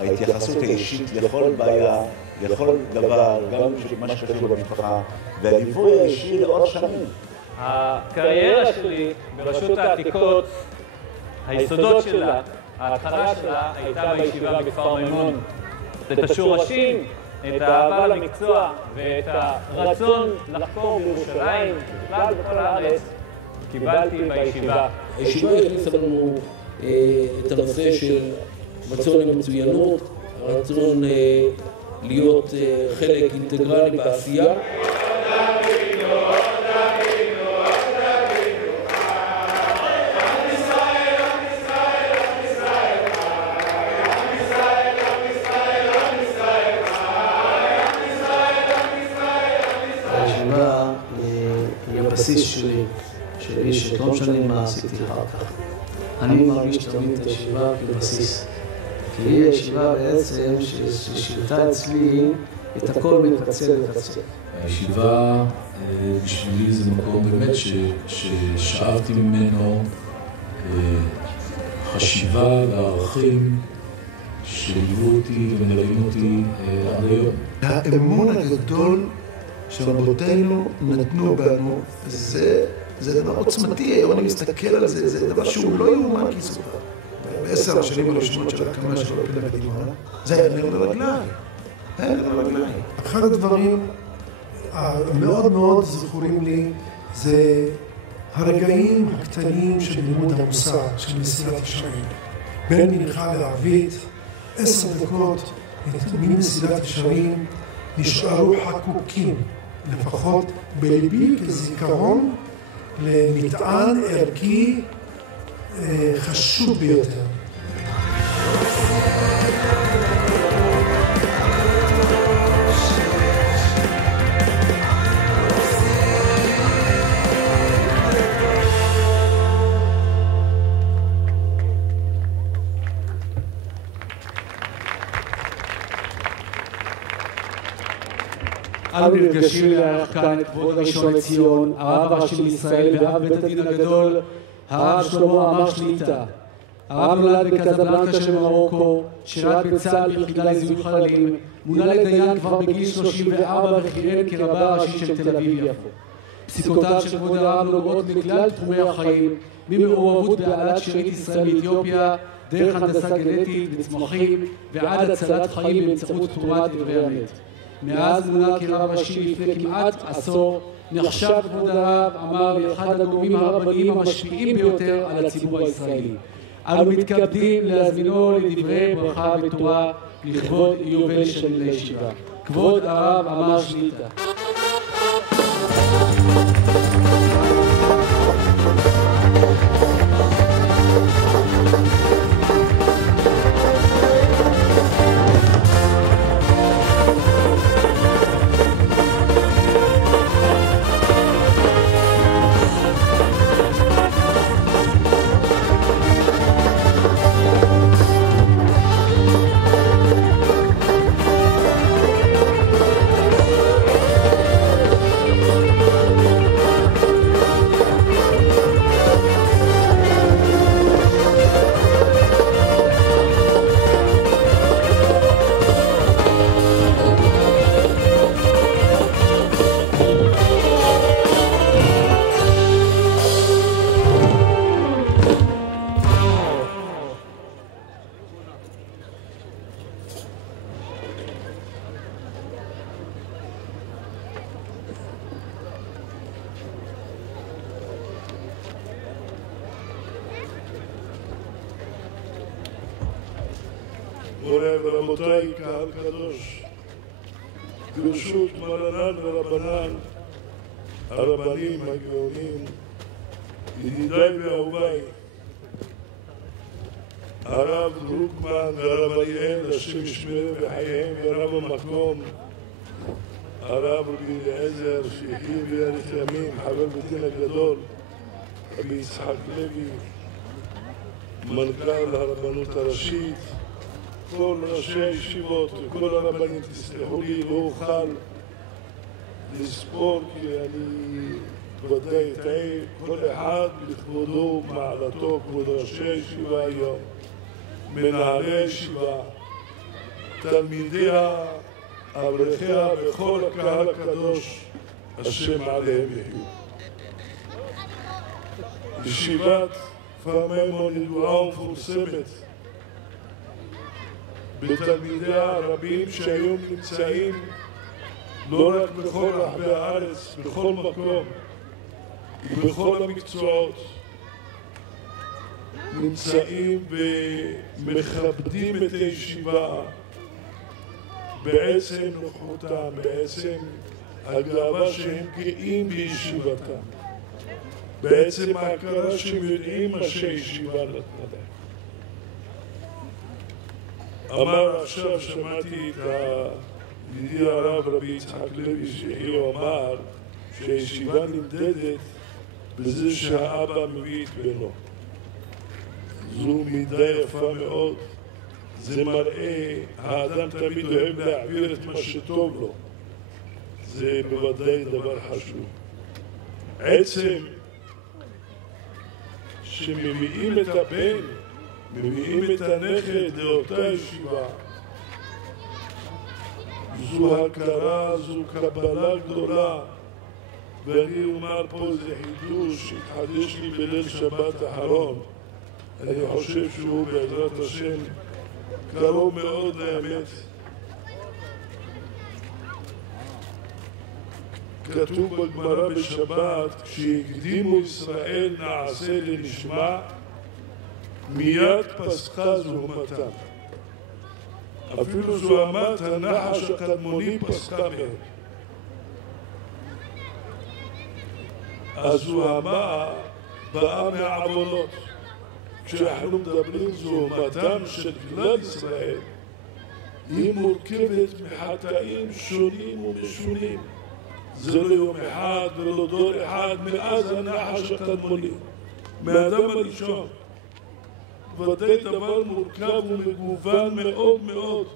ההתייחסות האישית לכל בעיה, לכל דבר, גם מה שקשור במשפחה, והליווי האישי לאורך שנים. הקריירה שלי ברשות העתיקות, היסודות שלה, ההתחלה שלה הייתה בישיבה בכפר מימון. את השורשים, את האהבה למקצוע ואת הרצון לחקור בירושלים, בכלל בכל הארץ, קיבלתי בישיבה. הישיבה הכניסה לנו את הנושא של רצון למצוינות, רצון להיות חלק אינטגרלי בעשייה. הישיבה היא הבסיס שלי, שלא משנה מה עשיתי אחר כך. אני מרגיש תמיד את הישיבה כבסיס. כי היא הישיבה בעצם ששירתה אצלי את הכל מקצה לקצה. הישיבה בשבילי זה מקום באמת ששאבתי ממנו חשיבה וערכים שליוו אותי ומלווים אותי עד היום. האמון הגדול שרבותינו נתנו בנו, זה דבר עוצמתי. היום אני מסתכל על זה, זה דבר שהוא לא יאומן כי יסופר. ב10 השנים הראשונות של ההקמה של אופן בדימונה, זה היה נר לרגליים. אחד הדברים המאוד מאוד זכורים לי זה הרגעים הקטנים של לימוד המוסר של מסילת ישרים. בין מנחה לערבית, 10 דקות ממסילת ישרים נשארו חקוקים, לפחות בליבי כזיכרון למטען ערכי חשוב ביותר. אנו נרגשים לארח כאן את כבוד ראשון לציון, הרב הראשי לישראל ואב בית הדין הגדול, הרב שלמה עמאר שליט"א. הרב נולד בקזבלנקה של מרוקו, שירת בצה"ל ביחידה לזיהוי חללים, מונה לדיין כבר בגיל 34 וכיהן כרבה הראשי של תל אביב-יפו. פסיקותיו של כבוד הרב נוגעות לכלל תחומי החיים, ממעורבות בהעלאת שארית ישראל מאתיופיה, דרך הנדסה גנטית וצמחים ועד הצלת חיים באמצעות תרומת איברי המת. מאז מונה כרב ראשי לפני כמעט עשור, נחשב כבוד הרב עמאר לאחד הגורמים הרבניים המשפיעים ביותר על הציבור הישראלי. אנו מתכבדים להזמינו לדברי ברכה ותורה לכבוד יובל של הישיבה. כבוד הרב עמאר שליט"א. מוריי ורבותיי, קהל קדוש, ברשות מרנן ורבנן, הרבנים הגאונים, ידידיי ואהוביי, הרב דרוקמן והרב אריאל, השם ישמרם בחייהם, והרב המקום, הרב רבי אליעזר, שיחיה ויאריך ימים, חבר בית הגדול, רבי יצחק לוי, מנכ"ל הרבנות הראשית, כל ראשי הישיבות וכל הרבנים, תסלחו לי, לא אוכל לספור כי אני ודאי אטעה, כל אחד לכבודו ומעלתו, כבוד ראשי הישיבה היום. מנהלי הישיבה, תלמידיה, אברכיה וכל הקהל הקדוש, השם עליהם יחיו. ישיבת כפר מימון ידועה ומפורסמת בתלמידיה הרבים שהיום נמצאים לא רק בכל רחבי הארץ, בכל מקום ובכל המקצועות, נמצאים ומכבדים את הישיבה בעצם נוכחותם, בעצם הגאווה שהם גאים בישיבתם, בעצם ההכרה שהם יודעים מה שהישיבה נתנה להם. אמר עכשיו, שמעתי את ידידי הרב רבי יצחק לוי שיחיו, אמר שהישיבה נמדדת בזה שהאבא מביא את בנו. זו מידה יפה מאוד. זה מראה, האדם תמיד אוהב להעביר את מה שטוב לו. זה בוודאי דבר חשוב. עצם שמביאים את הבן, מביאים את הנכד לאותה ישיבה, זו הכרה, זו קבלה גדולה. ואני אומר פה זה חידוש שהתחדש לי בליל שבת האחרון. אני חושב שהוא בעזרת השם קרוב מאוד לאמת. כתוב בגמרא בשבת, כשהקדימו ישראל נעשה לנשמע, מיד פסחה זוהמתם. אפילו זוהמת הנחש הקדמוני פסחה מהם. הזוהמה באה מהעוונות. כשאנחנו מדברים זוהמתם של כלל ישראל, היא מורכבת מחטאים שונים ומשונים. זה לא יום אחד ולא דור אחד מאז הנחש הקדמוני, מהאדם הראשון. ודאי דבר מורכב ומגוון מאוד מאוד.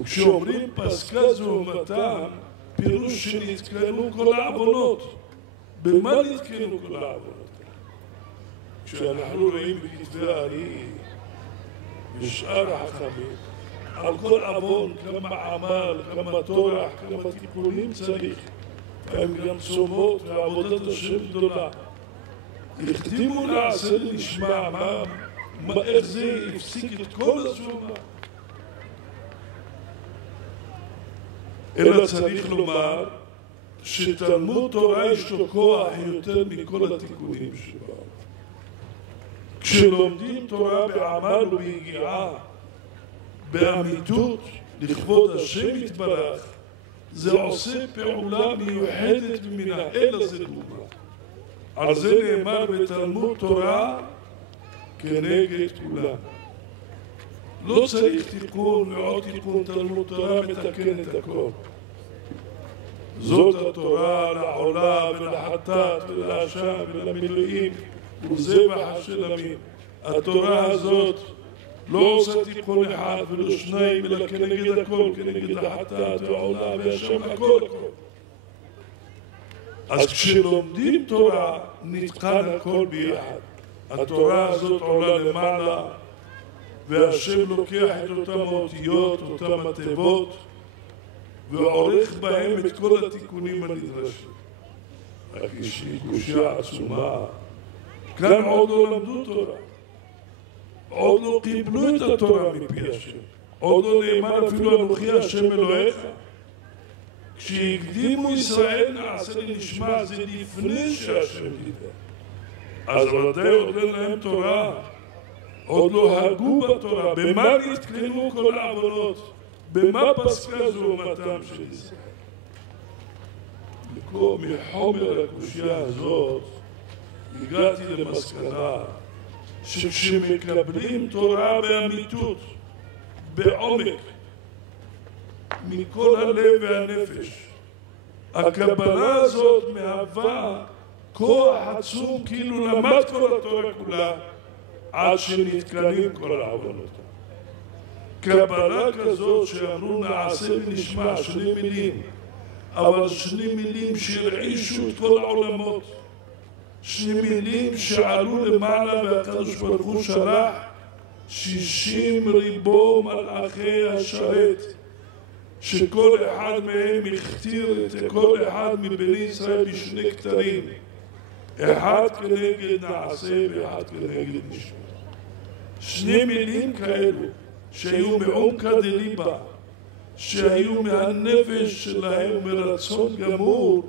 וכשאומרים פסקה זוהמתם, פירוש שנתקנו כל העוונות. במה נתקנו כל העוונות? כשאנחנו רואים בכתבי הארי ושאר החכמים, על כל עוון, כמה עמל, כמה טורח, כמה תיקונים צריך, והם גם צומות ועבודת השם גדולה. הקדימו נעשה לנשמע, איך זה הפסיק את כל הזוהמה. אלא צריך לומר שתלמוד תורה יש לו כוח יותר מכל התיקונים שבאו. כשלומדים תורה בעמל וביגיעה, באמיתות, לכבוד השם יתברך, זה עושה פעולה מיוחדת ממנה, אלא זה דוגמה. על זה נאמר בתלמוד תורה כנגד כולם. לא צריך תיקון ועוד תיקון, תלמוד תורה מתקן את הכל. זאת התורה לעולה ולחטאת ולאשם ולמילואים וזבח השלמים. התורה הזאת לא עושה תיקון אחד ולא שניים, אלא כנגד הכל, כנגד החטאת והעולה והשם, הכל. אז כשלומדים תורה נתקן הכל ביחד. התורה הזאת עולה למעלה והשם לוקח את אותם האותיות, אותם התיבות, ועורך בהם את כל התיקונים הנדרשים. רק יש לי קושיה עצומה. כאן עוד לא למדו תורה. עוד לא קיבלו את התורה מפי השם. עוד לא נאמר אפילו אנוכי השם אלוהיך. כשהקדימו ישראל נעשה לנשמע, זה לפני שהשם דיבר. אז ודאי עוד אין להם תורה. עוד לא הגו בתורה. במה נתקנו כל העוונות? במה פסקה זוהמתם של ישראל? מחומר הקושיה הזאת הגעתי למסקנה שכשמקבלים תורה באמיתות, בעומק, מכל הלב והנפש, הקבלה הזאת מהווה כוח עצום, כאילו למד כל התורה כולה עד שנתקנים כל העוונות. קבלה כזאת שאמרו נעשה ונשמע, שני מילים, אבל שני מילים שהרעישו את כל העולמות, שני מילים שעלו למעלה והקדוש ברוך הוא שלח 60 ריבו מלאכי השרת, שכל אחד מהם הכתיר את כל אחד מבני ישראל בשני כתרים, אחד כנגד נעשה ואחד כנגד נשמע. שני מילים כאלו שהיו מעומקא דליבא, שהיו מהנפש שלהם ומרצון גמור,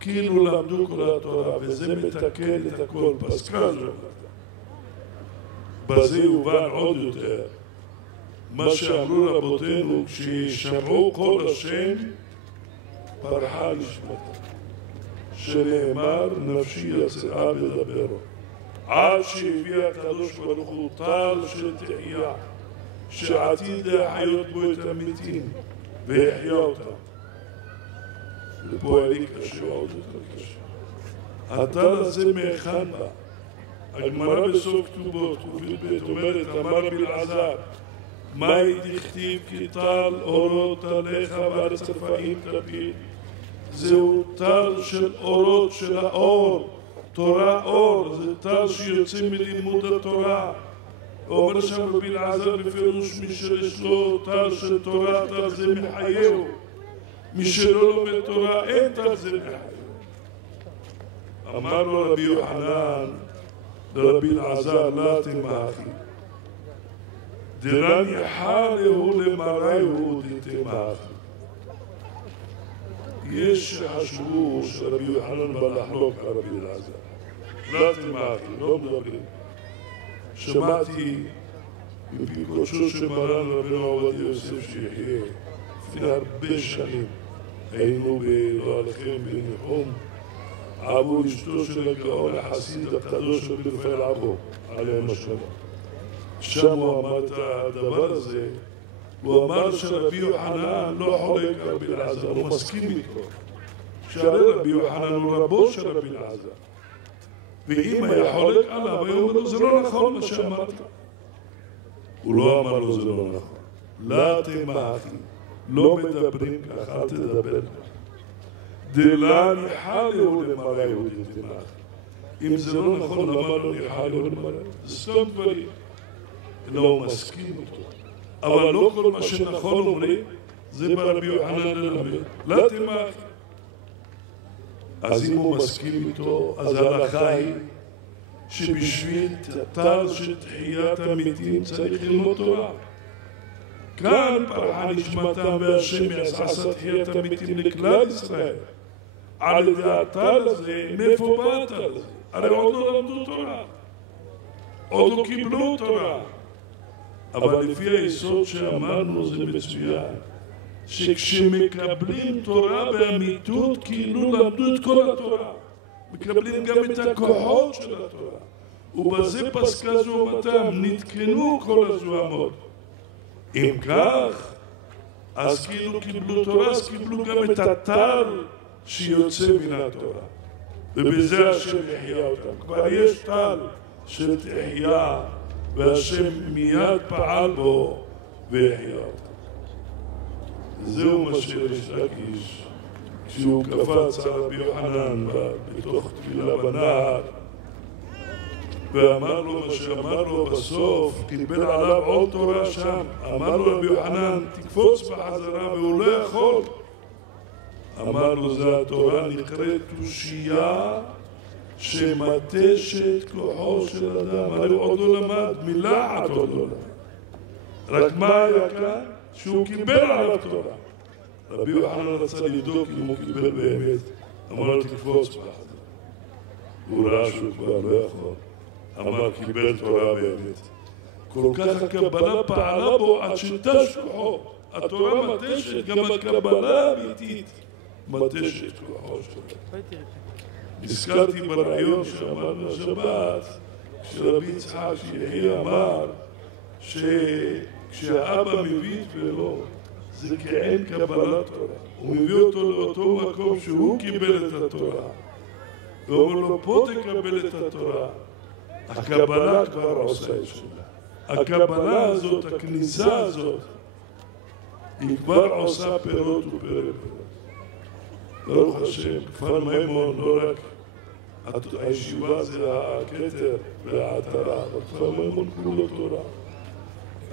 כאילו למדו כל התורה, וזה מתקן את הכל. פסקה זו. בזה יובן עוד יותר מה שאמרו רבותינו, כששמעו קול השם פרחה נשמתה, שנאמר נפשי יצאה בדברו, עד שהביא הקדוש ברוך הוא טל של תחייה, שעתיד להחיות בו את המתים והחיה אותם. ופה היה לי קשה, עוד יותר קשה. הטל הזה מהיכן בא? הגמרא בסוף כתובות, ק"ב אומרת, אמר בלעזר, מאי דכתיב כי טל אורות טליך והצרפאים תפיל. זהו טל של אורות, של האור, תורה אור, זה טל שיוצא מלימוד התורה. אומר שם רבי אלעזר בפירוש, מי שיש לו טל של תורה, טל זה מחייהו. מי שלא לומד תורה, אין טל זה מחייהו. אמר לו רבי יוחנן לרבי אלעזר, לא תמחי, דרן יחלהו למראיהו דתמחי. יש שחשבו שרבי יוחנן בא לחלוק על רבי אלעזר, לא תמחי, לא מדברים. שמעתי מפי קודשו של מרן רבנו עובדיה יוסף שיחיה לפני הרבה שנים, היינו לא עליכם בניחום עבור אשתו של הגאון החסיד הקדוש רבי רפאל אבו עליהם השלום. שם הוא אמר את הדבר הזה, הוא אמר שרבי יוחנן לא חולק על רבי אלעזר, הוא מסכים איתו, שהרי רבי יוחנן הוא רבו של רבי אלעזר, ואם היה חולק עליו, הוא אומר לו, זה לא נכון מה שאמרת. הוא לא אמר לו, זה לא נכון. לא תמחי, לא מדברים כך, אל תדבר כך. דלה ניחלהו למראיהו דתמחי. אם זה לא נכון, למה לא ניחלהו למראיהו? זה סתם דברים. אלא הוא מסכים איתו. אבל לא כל מה שנכון אומרים, זה ברבי יוחנן ללמד. לא תמחי. אז אם הוא מסכים איתו, אז ההלכה היא שבשביל טל של תחיית המתים צריך ללמוד תורה. כאן פרחה נשמתם והשם עשה תחיית המתים לכלל ישראל. על ידי הטל הזה, מאיפה בא הטל הזה? הרי עוד לא למדו תורה, עוד לא קיבלו תורה. אבל לפי היסוד שאמרנו זה מצוין, שכשמקבלים תורה באמיתות כאילו למדו את כל התורה, מקבלים גם את הכוחות של התורה, ובזה פסקה זוהמתם, נתקנו כל הזוהמות. אם כך, אז כאילו קיבלו תורה, אז קיבלו גם את הטל שיוצא מן התורה, ובזה השם יחיה אותם. כבר יש טל של תחייה, והשם מיד פעל בו ויחיה אותם. זהו מה שריש לקיש, כשהוא קפץ על רבי יוחנן בתוך תפילה בנהר, ואמר לו מה שאמר לו בסוף, קיבל עליו עוד תורה שם. אמר לו רבי יוחנן, תקפוץ בחזרה, והוא לא יכול. אמר לו, זה התורה נקראת תושייה שמתשת כוחו של אדם. הרי הוא עוד לא למד, מילה אחת עוד לא למד. רק מה היה כאן? שהוא קיבל עליו תורה. רבי יוחנן רצה לבדוק אם הוא קיבל באמת. אמר לו, תקפוץ בחזרה. הוא ראה שהוא כבר לא יכול. אמר, קיבל תורה באמת. כל כך הקבלה פעלה בו עד שתש כוחו. התורה מתשת, גם הקבלה האמיתית מתשת כוחו שלו. נזכרתי ברעיון שאמרנו השבת, כשרבי יצחק שיחיה אמר שכשהאבא מביא את בנו, זה כעין קבלת תורה. הוא מביא אותו לאותו מקום שהוא קיבל את התורה. והוא אומר לו, פה תקבל את התורה. הקבלה כבר עושה את שלה. הקבלה הזאת, הכניסה הזאת, היא כבר עושה פירות ופרק. ברוך השם, כפר מימון, לא רק הישיבה זה הכתר והעטרה, אבל כפר מימון כולו תורה.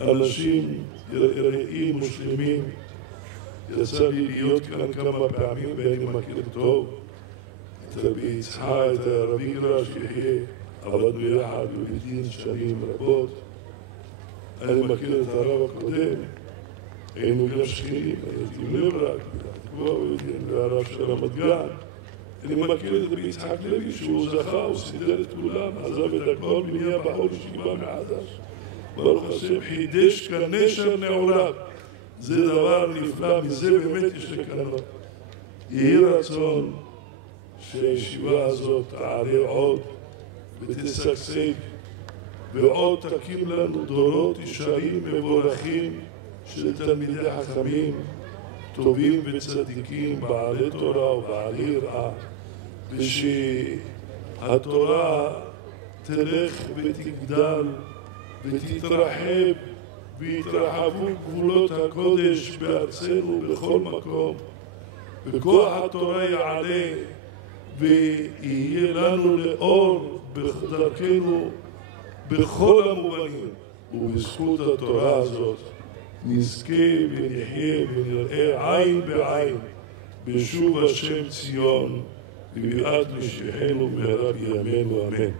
אנשים יראים מושלמים. יצא לי להיות כאן כמה פעמים ואני מכיר טוב את רבי יצחק, את הרבי גרש יחיה, עבדנו יחד בבית-דין שנים רבות. אני מכיר את הרב הקודם, היינו גם שכנים, הייתי בני ברק, והרב של רמת גן. אני מכיר את רבי יצחק לוי שהוא זכה, הוא סידר את כולם, עזב את הכל ונהיה בחור ישיבה מחדש. ברוך השם, חידש כאן נשר נעוריו. זה דבר נפלא, מזה באמת יש לקנות. יהי רצון שהישיבה הזאת תעלה עוד ותשגשג ועוד תקים לנו דורות ישרים מבורכים של תלמידי חכמים טובים וצדיקים, בעלי תורה ובעלי יראה, ושהתורה תלך ותגדל ותתרחב ויתרחבו גבולות הקודש בארצנו בכל מקום, וכוח התורה יעלה ויהיה לנו לאור בדרכנו בכל המובנים, ובזכות התורה הזאת נזכה ונחיה ונראה עין בעין בשוב השם ציון וביאת משיחנו מהרה בימינו אמן.